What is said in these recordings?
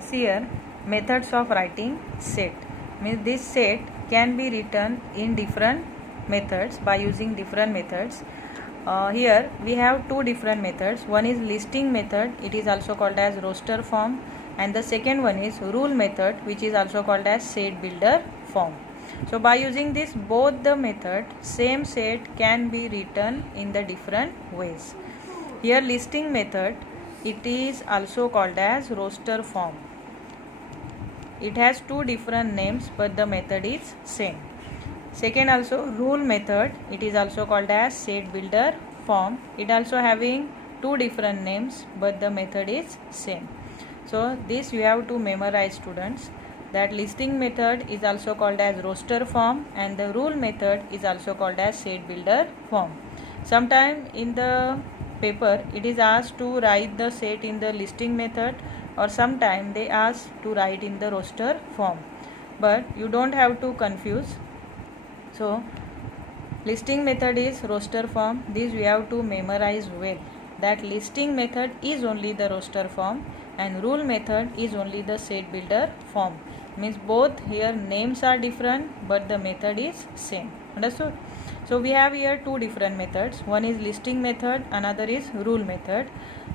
See here, methods of writing set. Means this set can be written in different methods by using different methods. Here we have two different methods. One is listing method, it is also called as roster form, and the second one is rule method, which is also called as set builder form. So by using this both the method, same set can be written in the different ways. Here listing method, it is also called as roster form. It has two different names but the method is same. Second also rule method, it is also called as set builder form. It also having two different names but the method is same. So this you have to memorize, students, that listing method is also called as roster form and the rule method is also called as set builder form. Sometime in the paper it is asked to write the set in the listing method, or sometime they ask to write in the roster form, but you don't have to confuse. So listing method is roster form. This we have to memorize well, that listing method is only the roster form and rule method is only the set builder form. Means both here names are different but the method is same. Understood? So we have here two different methods. One is listing method, another is rule method.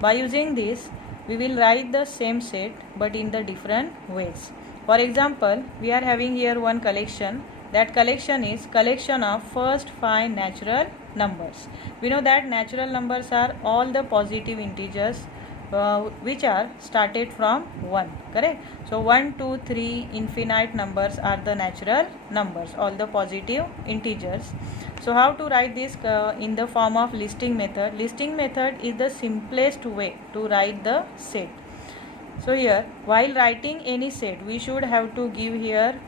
By using this we will write the same set but in the different ways. For example, we are having here one collection. That collection is collection of first 5 natural numbers. We know that natural numbers are all the positive integers which are started from 1, correct? So 1, 2, 3 infinite numbers are the natural numbers, all the positive integers. So how to write this in the form of listing method? Listing method is the simplest way to write the set. So here while writing any set we should have to give here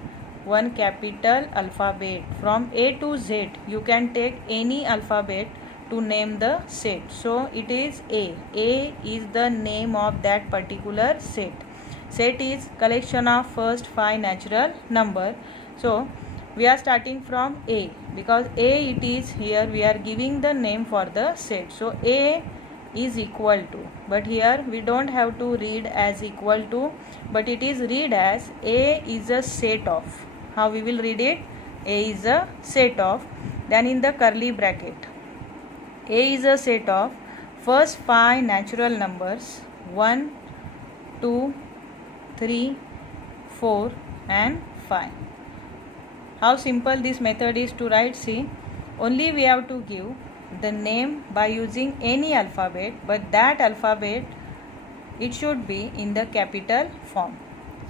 one capital alphabet. From A to Z you can take any alphabet to name the set. So it is A. A is the name of that particular set. Set is collection of first 5 natural number. So we are starting from A because A it is here we are giving the name for the set. So A is equal to, but here we don't have to read as equal to, but it is read as A is a set of. How we will read it? A is a set of. Then in the curly bracket, A is a set of first 5 natural numbers 1, 2, 3, 4 and 5. How simple this method is to write? See, only we have to give the name by using any alphabet, but that alphabet it should be in the capital form.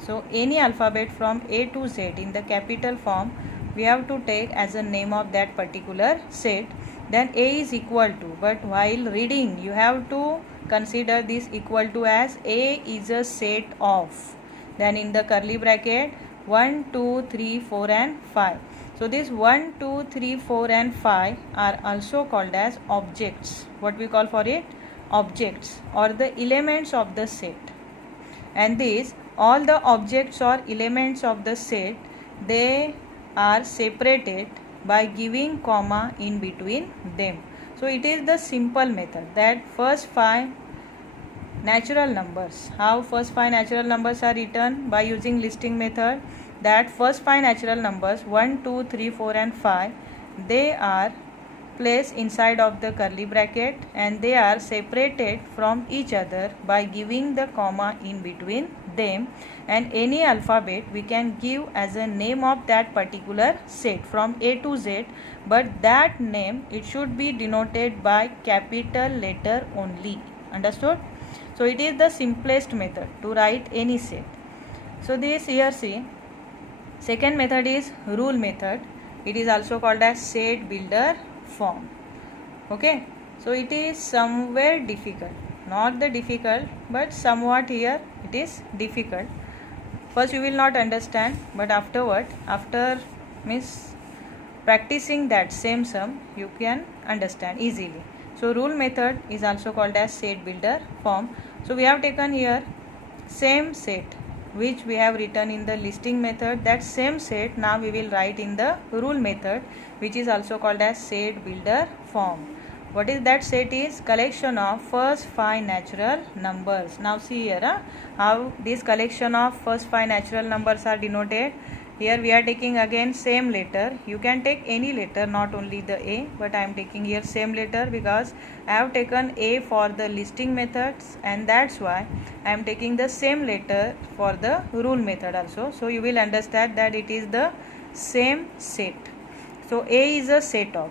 So any alphabet from A to Z in the capital form we have to take as a name of that particular set. Then A is equal to, but while reading you have to consider this equal to as A is a set of. Then in the curly bracket 1, 2, 3, 4 and 5. So this 1, 2, 3, 4 and 5 are also called as objects. What we call for it? Objects or the elements of the set. And these all the objects or elements of the set, they are separated by giving comma in between them. So it is the simple method that first 5 natural numbers. How first 5 natural numbers are written? By using listing method. That first 5 natural numbers 1, 2, 3, 4 and 5, they are placed inside of the curly bracket and they are separated from each other by giving the comma in between them, and any alphabet we can give as a name of that particular set from A to Z, but that name it should be denoted by capital letter only. Understood? So it is the simplest method to write any set. So this here see, second method is rule method. It is also called as set builder form. Okay, so it is somewhere difficult, not the difficult but somewhat here it is difficult. First you will not understand, but afterward, after practicing that same sum you can understand easily. So rule method is also called as set builder form. So we have taken here same set which we have written in the listing method. That same set now we will write in the rule method, which is also called as set builder form. What is that set? Is collection of first 5 natural numbers. Now see here how this collection of first 5 natural numbers are denoted. Here we are taking again same letter. You can take any letter, not only the A, but I am taking here same letter because I have taken A for the listing methods, and that's why I am taking the same letter for the rule method also. So you will understand that it is the same set. So A is a set of,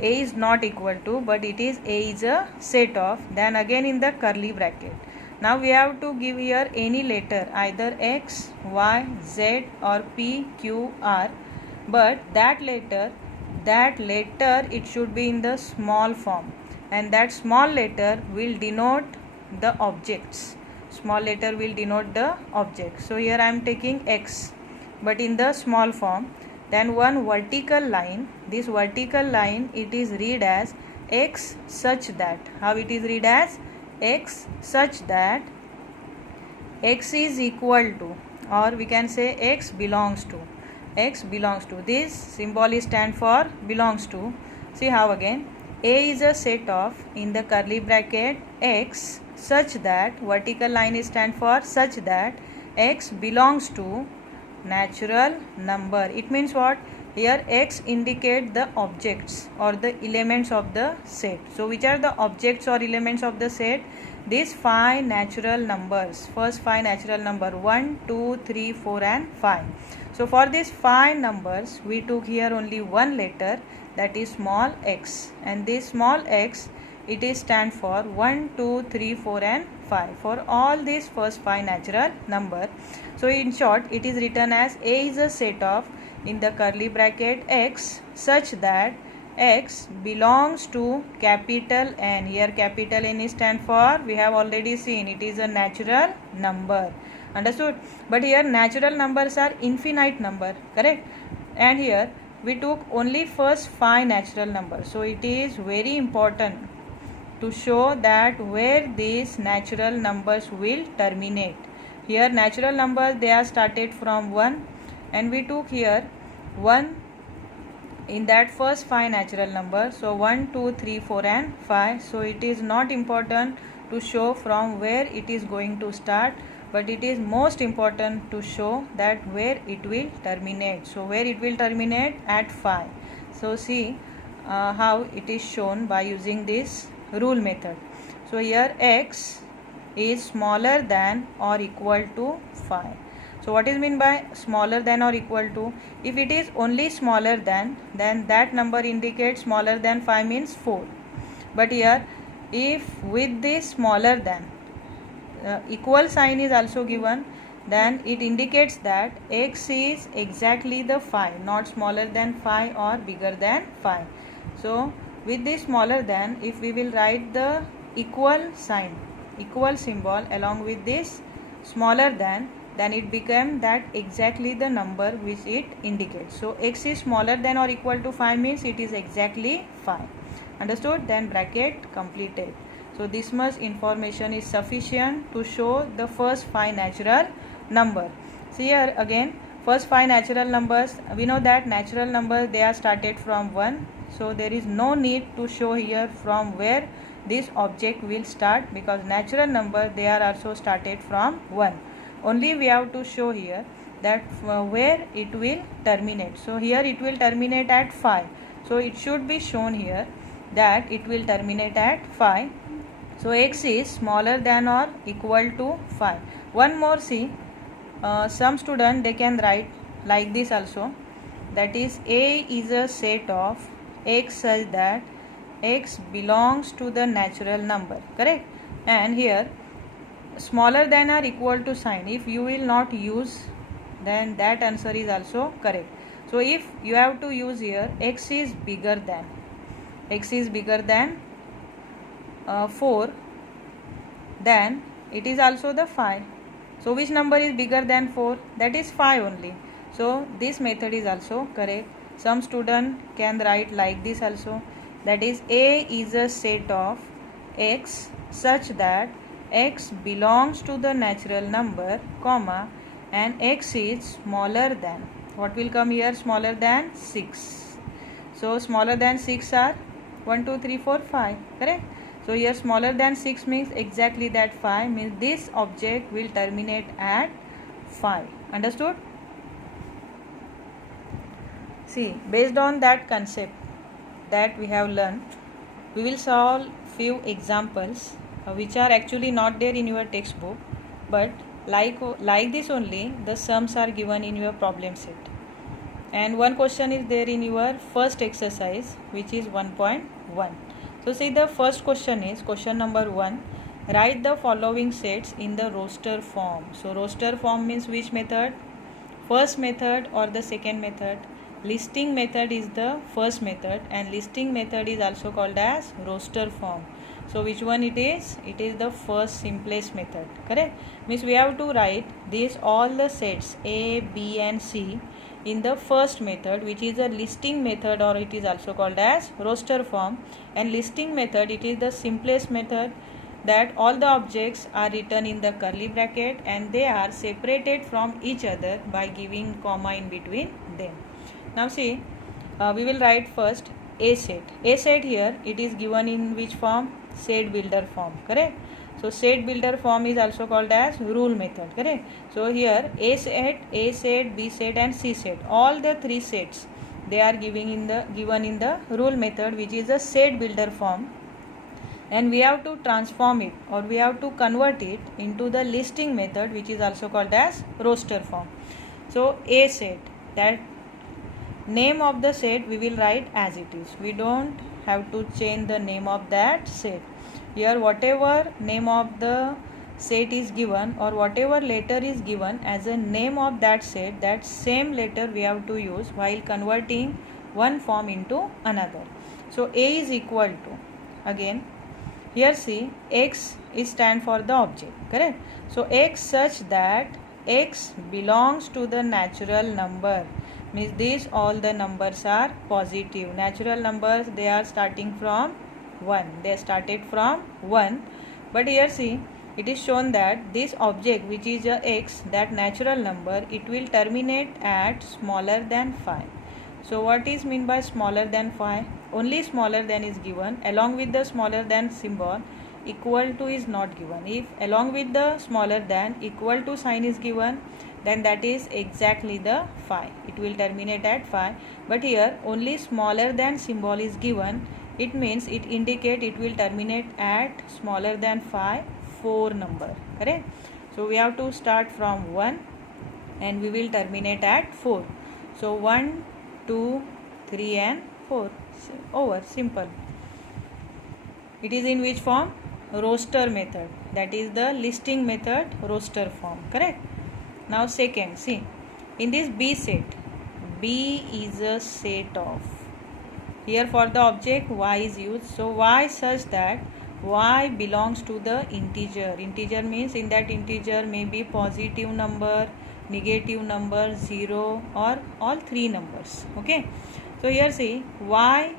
A is not equal to, but it is A is a set of, then again in the curly bracket. Now we have to give here any letter, either X, Y, Z or P, Q, R, but that letter it should be in the small form, and that small letter will denote the objects. Small letter will denote the object. So here I am taking X, but in the small form. Then one vertical line, this vertical line it is read as X such that. How it is read as? X such that X is equal to, or we can say X belongs to. X belongs to. This symbol is stand for belongs to. See how again? A is a set of, in the curly bracket, X such that, vertical line is stand for such that X belongs to natural number. It means what? Here X indicate the objects or the elements of the set. So which are the objects or elements of the set? These 5 natural numbers. First 5 natural number 1, 2, 3, 4 and 5. So for these 5 numbers we took here only one letter, that is small x, and this small x it is stand for 1, 2, 3, 4 and 5 for all these first 5 natural number. So in short it is written as A is a set of, in the curly bracket, X such that X belongs to capital N. Here capital N is stand for, we have already seen, it is a natural number. Understood? But here natural numbers are infinite number, correct? And here we took only first 5 natural numbers. So it is very important to show that where these natural numbers will terminate. Here natural numbers, they are started from 1, and we took here 1 in that first 5 natural numbers. So 1, 2, 3, 4 and 5. So it is not important to show from where it is going to start, but it is most important to show that where it will terminate. So where it will terminate? At 5. So see how it is shown by using this rule method. So here X is smaller than or equal to 5. So what is mean by smaller than or equal to? If it is only smaller than, then that number indicates smaller than 5 means 4. But here if with this smaller than equal sign is also given, then it indicates that X is exactly the 5, not smaller than 5 or bigger than 5. So with this smaller than, if we will write the equal sign, equal symbol along with this smaller than, then it became that exactly the number which it indicates. So X is smaller than or equal to 5 means it is exactly 5. Understood? Then bracket completed. So this much information is sufficient to show the first 5 natural number. See here again, first 5 natural numbers, we know that natural numbers, they are started from 1. So there is no need to show here from where this object will start, because natural number, they are also started from 1. Only we have to show here that where it will terminate. So here it will terminate at 5. So it should be shown here that it will terminate at 5. So X is smaller than or equal to 5. One more, see, some student, they can write like this also, that is A is a set of X such that X belongs to the natural number, correct? And here smaller than or equal to sign, if you will not use, then that answer is also correct. So if you have to use here X is bigger than, X is bigger than 4, then it is also the 5. So which number is bigger than 4? That is 5 only. So this method is also correct. Some student can write like this also, that is A is a set of X such that X belongs to the natural number, comma, and X is smaller than, what will come here? Smaller than 6. So smaller than 6 are 1 2 3 4 5, correct? So here smaller than 6 means exactly that 5, means this object will terminate at 5. Understood? See, based on that concept that we have learned, we will solve few examples which are actually not there in your textbook, but like this only the sums are given in your problem set. And one question is there in your first exercise, which is 1.1. So see, the first question is question number 1. Write the following sets in the roster form. So roster form means which method? First method or the second method? Listing method is the first method, and listing method is also called as roster form. So which one it is? It is the first simplest method, correct? Means we have to write this all the sets A, B and C in the first method, which is a listing method, or it is also called as roster form. And listing method, it is the simplest method, that all the objects are written in the curly bracket and they are separated from each other by giving comma in between them. Now see, we will write first A set. A set here, it is given in which form? Set builder form, correct? So set builder form is also called as rule method, correct? So here A set, B set and C set, all the three sets, they are given in the rule method, which is a set builder form, and we have to transform it, or we have to convert it into the listing method, which is also called as roster form. So A set, that name of the set we will write as it is. We don't have to change the name of that set. Here whatever name of the set is given, or whatever letter is given as a name of that set, that same letter we have to use while converting one form into another. So A is equal to, again here see, X is stand for the object, correct? So X such that X belongs to the natural number, means these all the numbers are positive. Natural numbers, they are starting from 1. They started from 1. But here see, it is shown that this object, which is a X, that natural number, it will terminate at smaller than 5. So what is mean by smaller than 5? Only smaller than is given. Along with the smaller than symbol, equal to is not given. If along with the smaller than equal to sign is given, then that is exactly the 5. It will terminate at 5. But here only smaller than symbol is given. It means it indicate it will terminate at smaller than 5, 4 number, correct? So we have to start from 1 and we will terminate at 4. So 1, 2, 3 and 4. Over, simple. It is in which form? Roster method. That is the listing method, roster form, correct? Now second, see, in this B set, B is a set of, here for the object Y is used. So Y such that Y belongs to the integer. Integer means in that integer may be positive number, negative number, 0 or all three numbers, okay? So here see, Y,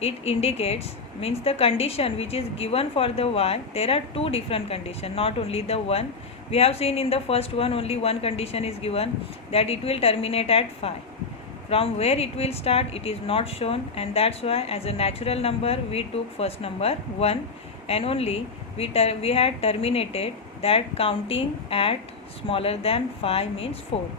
it indicates, means the condition which is given for the Y, there are two different conditions, not only the one. We have seen in the first one only one condition is given, that it will terminate at 5. From where it will start, it is not shown, and that's why as a natural number we took first number 1, and only we had terminated that counting at smaller than 5 means 4.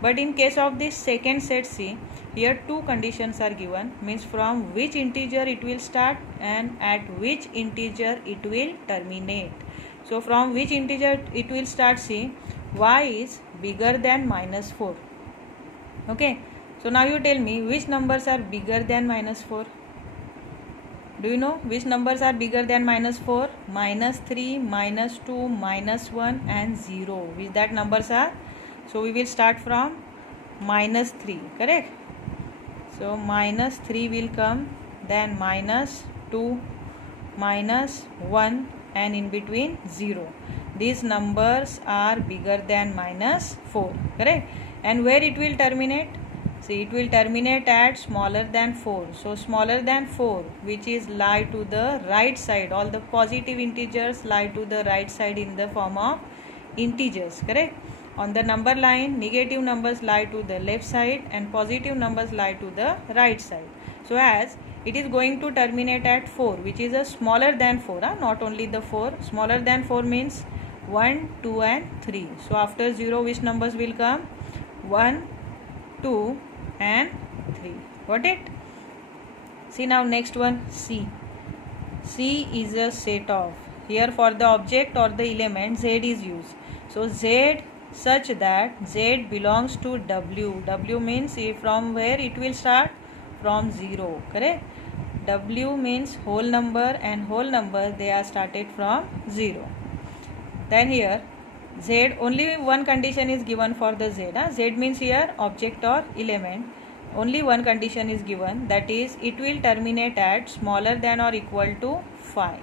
But in case of this second set, see, here two conditions are given, means from which integer it will start and at which integer it will terminate. So from which integer it will start, see, Y is bigger than minus 4. Okay. So now you tell me which numbers are bigger than minus 4. Do you know which numbers are bigger than minus 4? Minus 3, minus 2, minus 1 and 0. Which that numbers are? So we will start from minus 3, correct? So minus 3 will come, then minus 2, minus 1 and in between 0. These numbers are bigger than minus 4, correct? And where it will terminate? See, it will terminate at smaller than 4. So smaller than 4, which is lie to the right side. All the positive integers lie to the right side in the form of integers, correct? On the number line, negative numbers lie to the left side and positive numbers lie to the right side. So as it is going to terminate at 4, which is a smaller than 4, not only the 4, smaller than 4 means 1, 2 and 3. So after 0 which numbers will come? 1, 2 and 3. Got it? See now next one, C. C is a set of, here for the object or the element Z is used. So Z such that Z belongs to W. W means from where it will start? From 0, correct? W means whole number, and whole number they are started from 0. Then here Z, only one condition is given for the Z. Z means here object or element. Only one condition is given, that is it will terminate at smaller than or equal to 5.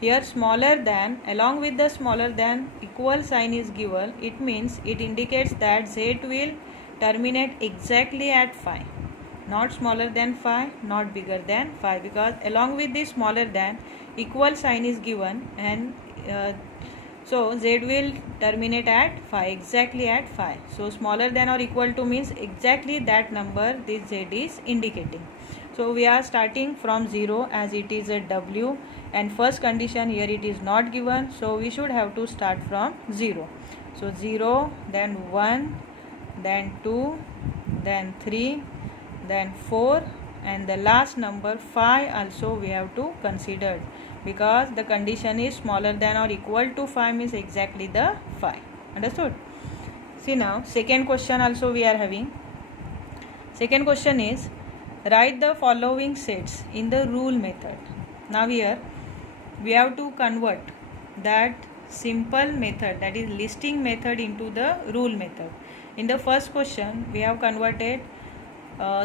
Here smaller than, along with the smaller than equal sign is given. It means it indicates that Z will terminate exactly at 5. Not smaller than 5, not bigger than 5, because along with this smaller than equal sign is given, and so Z will terminate at 5, exactly at 5. So smaller than or equal to means exactly that number this Z is indicating. So we are starting from 0 as it is a W, and first condition here it is not given. So we should have to start from 0. So 0, then 1, then 2, then 3, then 4, and the last number 5 also we have to consider, because the condition is smaller than or equal to 5 means exactly the 5. Understood? See now second question also we are having. Second question is, write the following sets in the rule method. Now here we have to convert that simple method, that is listing method, into the rule method. In the first question we have converted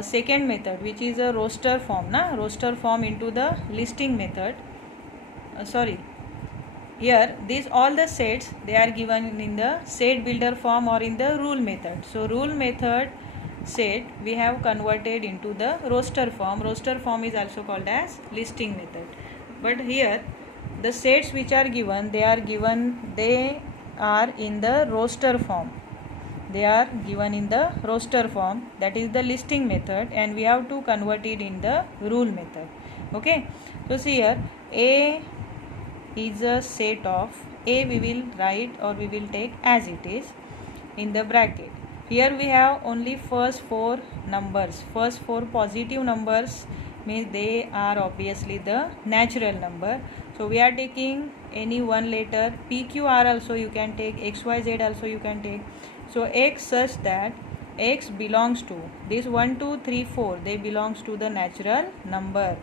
second method, which is a roster form, roster form, into the listing method. Here these all the sets they are given in the set builder form or in the rule method. So rule method set we have converted into the roster form. Roster form is also called as listing method. But here the sets which are given, they are in the roster form. They are given in the roster form, that is the listing method, and we have to convert it in the rule method. Okay, so see here A is a set of, A we will write or we will take as it is in the bracket. Here we have only first 4 numbers. First 4 positive numbers means they are obviously the natural number. So we are taking any one letter, PQR also you can take, XYZ also you can take. So X such that X belongs to this 1, 2, 3, 4, they belongs to the natural number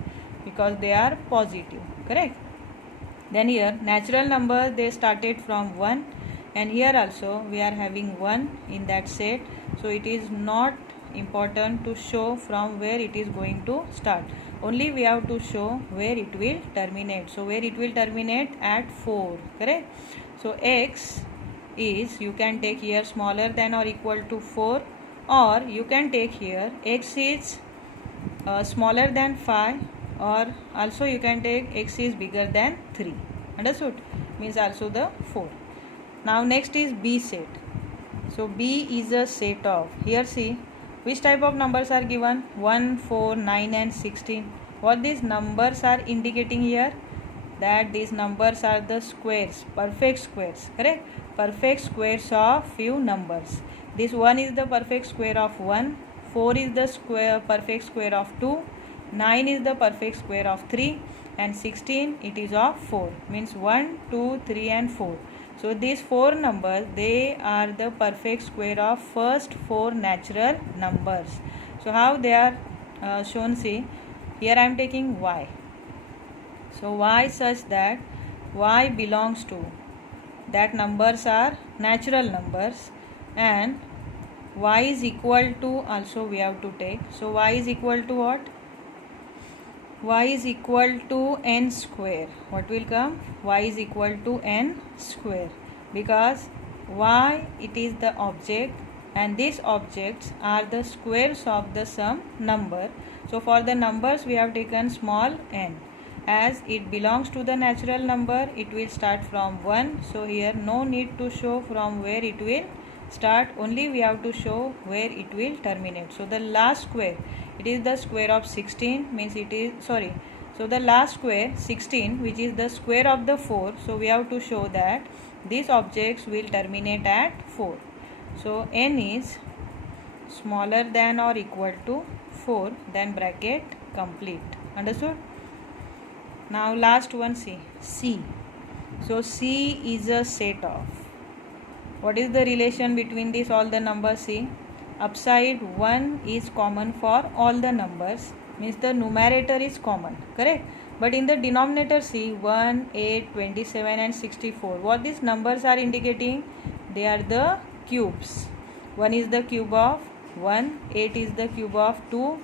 because they are positive, correct? Then here natural number they started from 1, and here also we are having 1 in that set. So it is not important to show from where it is going to start. Only we have to show where it will terminate. So where it will terminate? At 4, correct? So X is, you can take here smaller than or equal to 4, or you can take here X is smaller than 5, or also you can take X is bigger than 3. Understood? Means also the 4. Now next is B set. So B is a set of, here see which type of numbers are given, 1, 4, 9 and 16. What these numbers are indicating here? That these numbers are the squares, perfect squares, correct? Perfect squares of few numbers. This 1 is the perfect square of 1, 4 is the perfect square of 2, 9 is the perfect square of 3, and 16 it is of 4. Means 1, 2, 3 and 4. So these 4 numbers, they are the perfect square of first 4 natural numbers. So how they are shown? See, here I am taking Y. So Y such that Y belongs to, that numbers are natural numbers, and Y is equal to also we have to take. So Y is equal to what? Y is equal to n square. What will come? Y is equal to n square, because Y it is the object and these objects are the squares of the some number. So for the numbers we have taken small n. As it belongs to the natural number, it will start from 1. So here no need to show from where it will start, only we have to show where it will terminate. So the last square it is the square of 16, means it is, sorry, so the last square 16, which is the square of the 4, so we have to show that these objects will terminate at 4. So n is smaller than or equal to 4, then bracket complete. Understood? Now last one, see C. So C is a set of, what is the relation between these all the numbers? See, upside 1 is common for all the numbers, means the numerator is common, correct? But in the denominator, see 1, 8, 27 and 64, what these numbers are indicating? They are the cubes. 1 is the cube of 1, 8 is the cube of 2,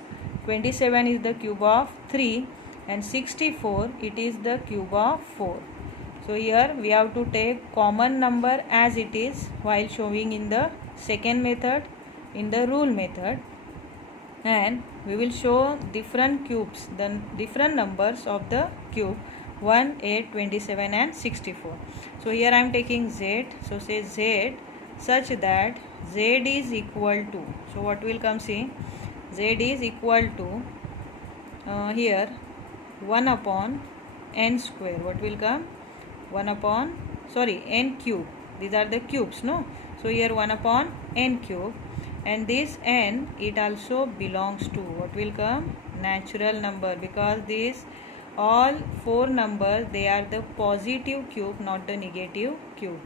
27 is the cube of 3 and 64 it is the cube of 4. So here we have to take common number as it is while showing in the second method, in the rule method, and we will show different cubes, the different numbers of the cube 1, 8, 27 and 64. So here I am taking z, so say z such that z is equal to, so what will come, see z is equal to here 1 upon n square, what will come 1 upon, sorry, n cube, these are the cubes, no? So here 1 upon n cube, and this n it also belongs to, what will come, natural number, because these all 4 numbers they are the positive cube, not the negative cube,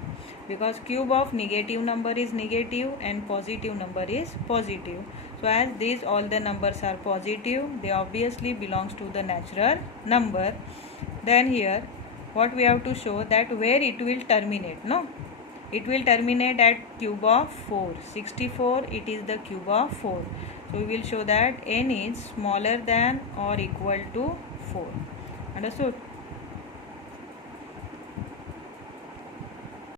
because cube of negative number is negative and positive number is positive. So as these all the numbers are positive, they obviously belongs to the natural number. Then here what we have to show, that where it will terminate, no, it will terminate at cube of 4, 64 it is the cube of 4. So we will show that n is smaller than or equal to 4. Understood?